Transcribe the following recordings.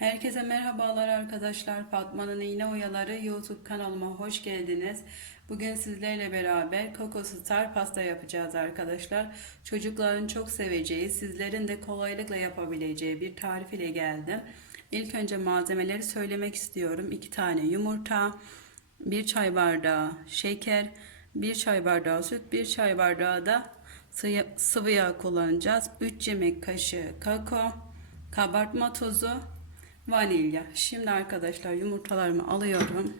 Herkese merhabalar arkadaşlar. Fatma'nın İğne Oyaları YouTube kanalıma hoş geldiniz. Bugün sizlerle beraber Coco Star pasta yapacağız arkadaşlar. Çocukların çok seveceği, sizlerin de kolaylıkla yapabileceği bir tarif ile geldim. İlk önce malzemeleri söylemek istiyorum. 2 tane yumurta, 1 çay bardağı şeker, 1 çay bardağı süt, 1 çay bardağı da sıvı- yağ kullanacağız. 3 yemek kaşığı kakao, kabartma tozu, vanilya. Şimdi arkadaşlar yumurtalarımı alıyorum.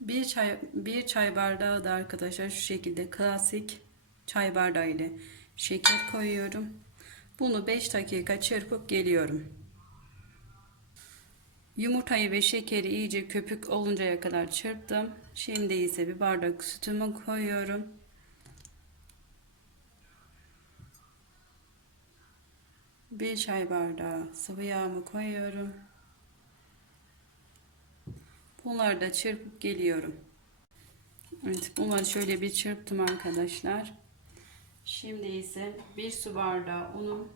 Bir çay bir çay bardağı da arkadaşlar şu şekilde klasik çay bardağı ile şeker koyuyorum. Bunu 5 dakika çırpıp geliyorum. Yumurtayı ve şekeri iyice köpük oluncaya kadar çırptım. Şimdi ise bir bardak sütümü koyuyorum. Bir çay bardağı sıvı yağımı koyuyorum. Bunları da çırpıp geliyorum. Evet bunları şöyle bir çırptım arkadaşlar. Şimdi ise bir su bardağı unum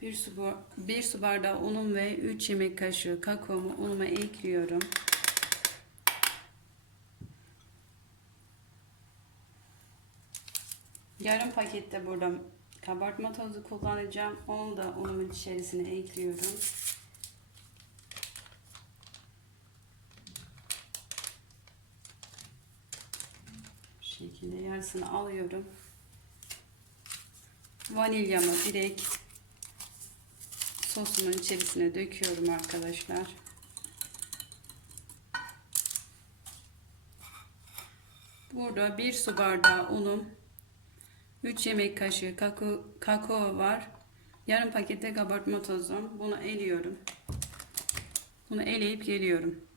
bir su, bir su bardağı unum ve 3 yemek kaşığı kakaomu unuma ekliyorum. Yarım pakette burada kabartma tozu kullanacağım. Onu da unumun içerisine ekliyorum. Şekilde yarısını alıyorum. Vanilyamı direkt sosumun içerisine döküyorum arkadaşlar. Burada bir su bardağı unum, 3 yemek kaşığı kakao, kakao var. Yarım pakette kabartma tozum. Bunu eliyorum. Bunu eleyip geliyorum.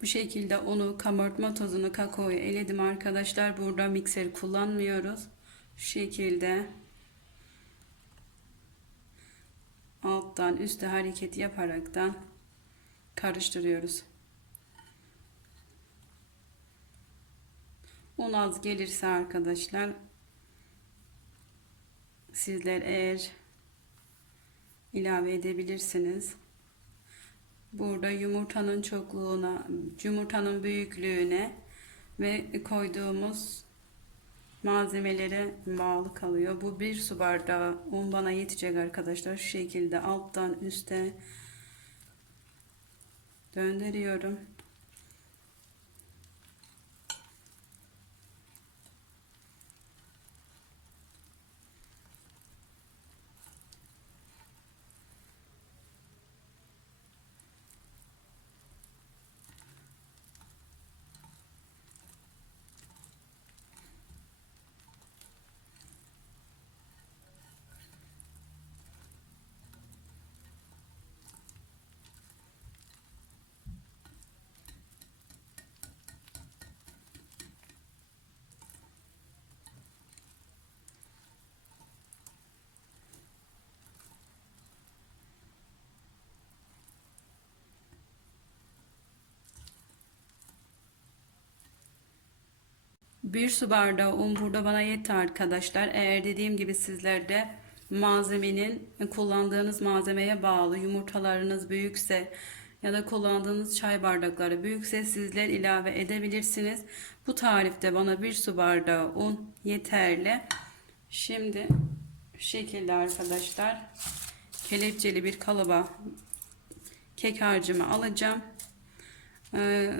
Bu şekilde unu, kabartma tozunu, kakaoyu eledim arkadaşlar. Burada mikser kullanmıyoruz. Şu şekilde alttan üste hareket yaparaktan karıştırıyoruz. Un az gelirse arkadaşlar sizler eğer ilave edebilirsiniz. Burada yumurtanın çokluğuna, yumurtanın büyüklüğüne ve koyduğumuz malzemelere bağlı kalıyor. Bu bir su bardağı un bana yetecek arkadaşlar. Şu şekilde alttan üste döndürüyorum. Bir su bardağı un burada bana yetti arkadaşlar. Eğer dediğim gibi sizler de malzemenin kullandığınız malzemeye bağlı yumurtalarınız büyükse ya da kullandığınız çay bardakları büyükse sizler ilave edebilirsiniz. Bu tarifte bana bir su bardağı un yeterli. Şimdi şu şekilde arkadaşlar kelepçeli bir kalıba kek harcımı alacağım. Ee,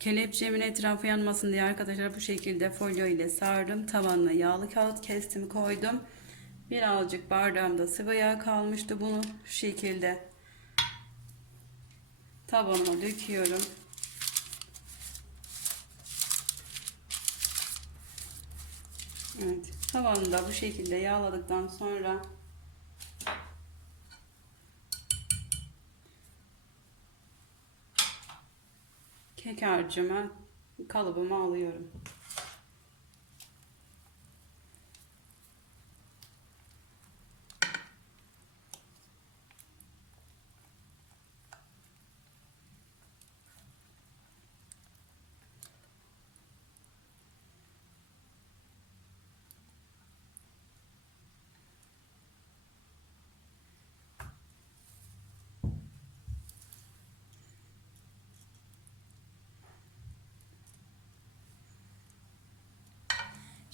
Kelepçemin etrafı yanmasın diye arkadaşlar bu şekilde folyo ile sardım. Tavanına yağlı kağıt kestim koydum. Birazcık bardağımda sıvı yağ kalmıştı. Bunu şu şekilde tavanıma döküyorum. Evet, tavanı da bu şekilde yağladıktan sonra harcımı kalıbıma alıyorum.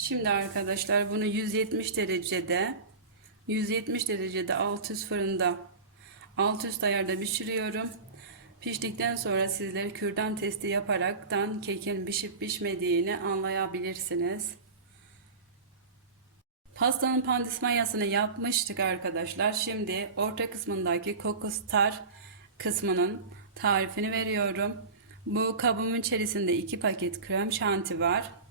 Şimdi arkadaşlar bunu 170 derecede 170 derecede alt üst fırında alt üst ayarda pişiriyorum. Piştikten sonra sizler kürdan testi yaparaktan kekin pişip pişmediğini anlayabilirsiniz. Pastanın pandispanyasını yapmıştık arkadaşlar. Şimdi orta kısmındaki kokos tar kısmının tarifini veriyorum. Bu kabımın içerisinde 2 paket krem şanti var.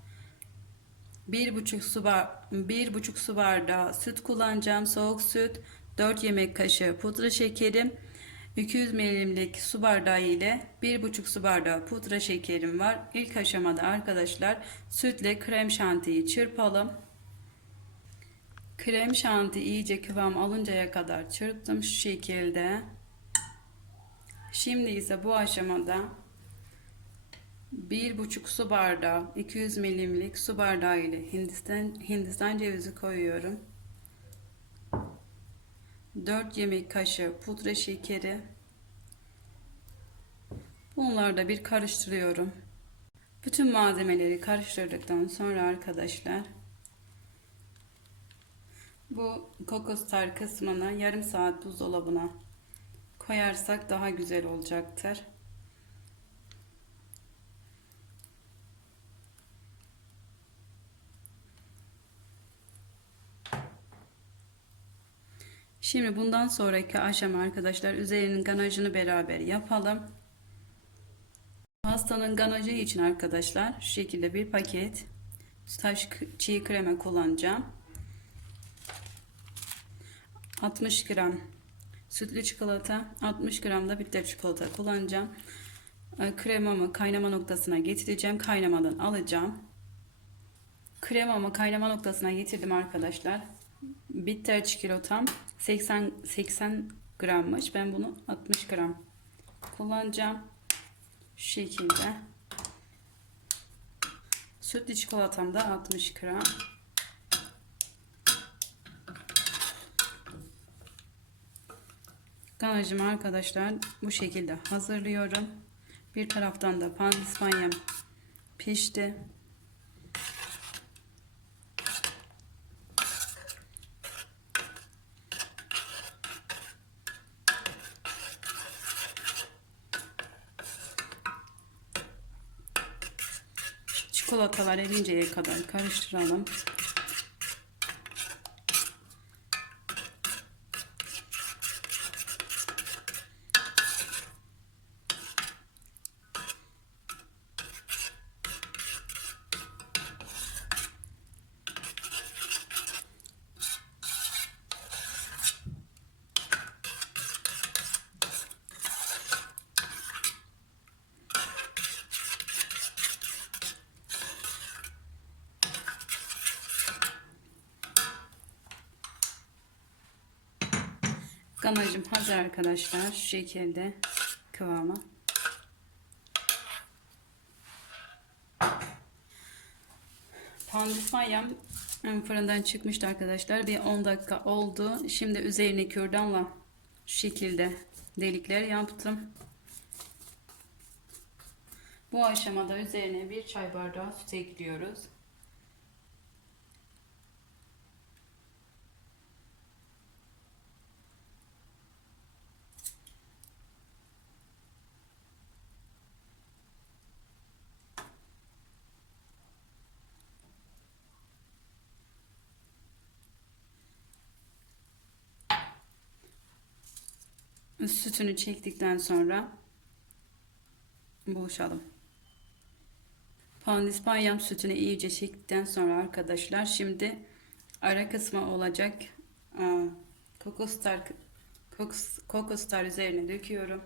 1,5 su bar 1,5 su bardağı süt kullanacağım. Soğuk süt, 4 yemek kaşığı pudra şekerim, 200 milimlik su bardağı ile 1,5 su bardağı pudra şekerim var. İlk aşamada arkadaşlar sütle krem şantiyi çırpalım. Krem şanti iyice kıvam alıncaya kadar çırptım şu şekilde. Şimdi ise bu aşamada bir buçuk su bardağı 200 milimlik su bardağı ile Hindistan, Hindistan cevizi koyuyorum. 4 yemek kaşığı pudra şekeri. Bunları da bir karıştırıyorum. Bütün malzemeleri karıştırdıktan sonra arkadaşlar bu kokostar kısmını yarım saat buzdolabına koyarsak daha güzel olacaktır. Şimdi bundan sonraki aşama arkadaşlar üzerinin ganajını beraber yapalım. Pastanın ganajı için arkadaşlar şu şekilde bir paket taş çiğ krema kullanacağım. 60 gram sütlü çikolata, 60 gram da bitter çikolata kullanacağım. Ee, kremamı kaynama noktasına getireceğim. Kaynamadan alacağım. Kremamı kaynama noktasına getirdim arkadaşlar. Bitter çikolatam 80 80 grammış. Ben bunu 60 gram kullanacağım. Şu şekilde. Sütlü çikolatam da 60 gram. Ganajımı arkadaşlar bu şekilde hazırlıyorum. Bir taraftan da pandispanyam pişti. Çikolatalar erinceye kadar karıştıralım. Ganajım hazır arkadaşlar. Şu şekilde kıvama. Pandispanyam fırından çıkmıştı arkadaşlar. Bir 10 dakika oldu. Şimdi üzerine kürdanla şu şekilde delikler yaptım. Bu aşamada üzerine bir çay bardağı süt ekliyoruz. Sütünü çektikten sonra buluşalım. Pandispanyam sütünü iyice çektikten sonra arkadaşlar şimdi ara kısmı olacak kokostar kokos, kokostar üzerine döküyorum.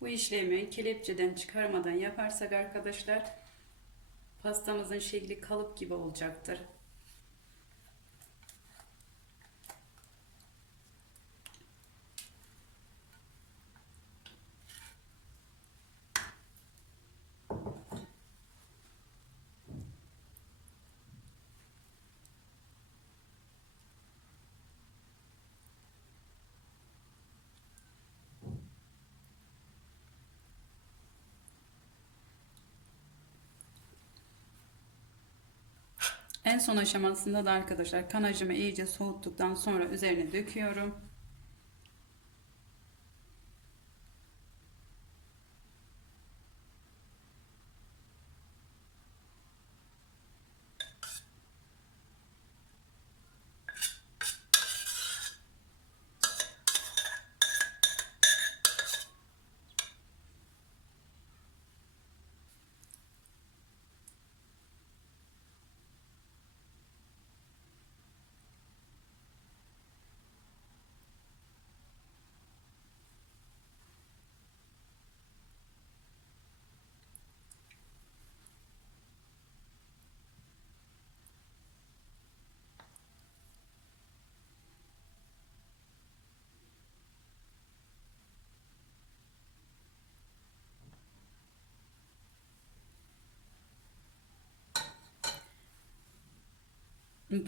Bu işlemi kelepçeden çıkarmadan yaparsak arkadaşlar pastamızın şekli kalıp gibi olacaktır. En son aşamasında da arkadaşlar kanacımı iyice soğuttuktan sonra üzerine döküyorum.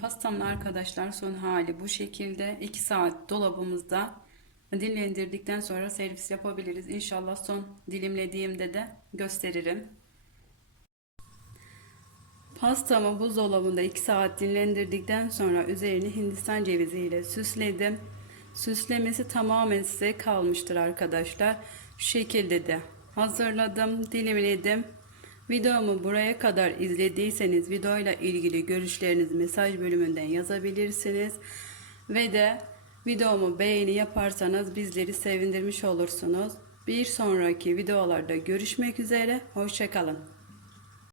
Pastamın arkadaşlar son hali bu şekilde. 2 saat dolabımızda dinlendirdikten sonra servis yapabiliriz. İnşallah son dilimlediğimde de gösteririm. Pastamı buzdolabında 2 saat dinlendirdikten sonra üzerini hindistan cevizi ile süsledim. Süslemesi tamamen size kalmıştır arkadaşlar. Şu şekilde de hazırladım, dilimledim. Videomu buraya kadar izlediyseniz videoyla ilgili görüşlerinizi mesaj bölümünden yazabilirsiniz. Ve de videomu beğeni yaparsanız bizleri sevindirmiş olursunuz. Bir sonraki videolarda görüşmek üzere. Hoşçakalın.